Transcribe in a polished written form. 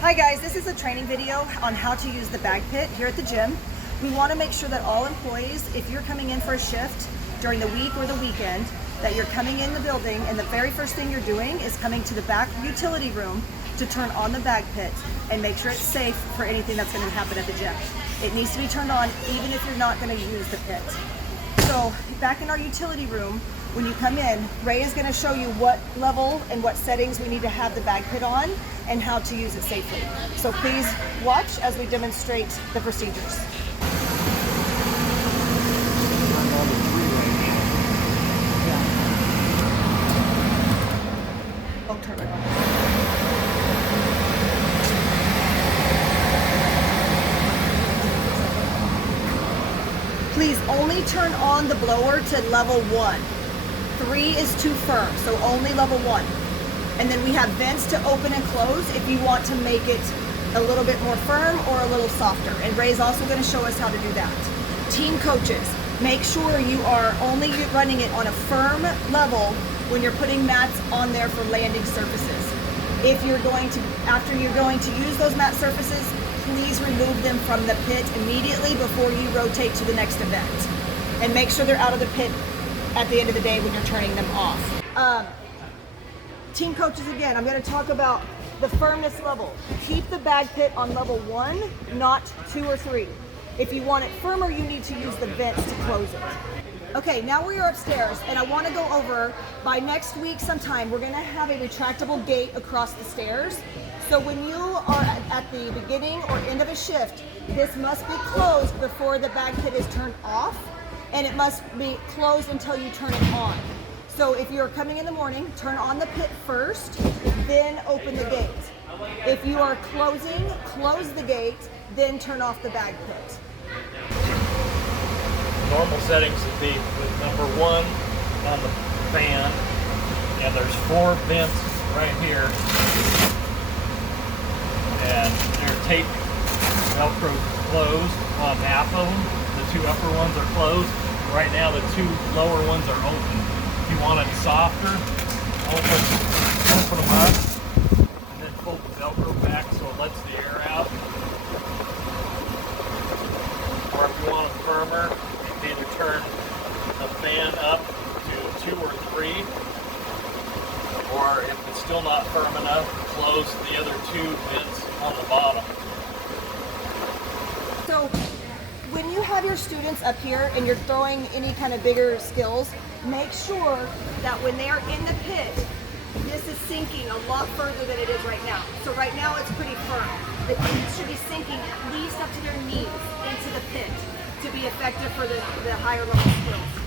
Hi guys, this is a training video on how to use the bag pit here at the gym. We want to make sure that all employees, if you're coming in for a shift during the week or the weekend, that you're coming in the building and the very first thing you're doing is coming to the back utility room to turn on the bag pit and make sure it's safe for anything that's going to happen at the gym. It needs to be turned on even if you're not going to use the pit. So back in our utility room, when you come in, Ray is going to show you what level and what settings we need to have the bag pit on and how to use it safely. So please watch as we demonstrate the procedures. Oh, turn it on. Please only turn on the blower to level 1. 3 is too firm, so only level 1. And then we have vents to open and close if you want to make it a little bit more firm or a little softer. And Ray's also going to show us how to do that. Team coaches, make sure you are only running it on a firm level when you're putting mats on there for landing surfaces. If you're going to, after you're going to use those mat surfaces, please remove them from the pit immediately before you rotate to the next event. And make sure they're out of the pit at the end of the day when you're turning them off. Team coaches, again, I'm going to talk about the firmness level. Keep the bag pit on level 1, not 2 or 3. If you want it firmer, you need to use the vents to close it. Okay, now we are upstairs, and I want to go over, by next week sometime, we're going to have a retractable gate across the stairs. So when you are at the beginning or end of a shift, this must be closed before the bag pit is turned off, and it must be closed until you turn it on. So if you're coming in the morning, turn on the pit first, then open the gate. If you are closing, close the gate, then turn off the bag pit. Normal settings would be with number 1 on the fan, and there's 4 vents right here, and they're taped Velcro closed on half of them. The 2 upper ones are closed. Right now the 2 lower ones are open. If you want it softer, open them up, and then pull the Velcro back so it lets the air out. Or if you want them firmer, you can either turn the fan up to 2 or 3, or if it's still not firm enough, close the other 2 vents on the bottom. So when you have your students up here and you're throwing any kind of bigger skills, make sure that when they are in the pit, this is sinking a lot further than it is right now. So right now it's pretty firm. The pit should be sinking at least up to their knees into the pit to be effective for the higher level skills.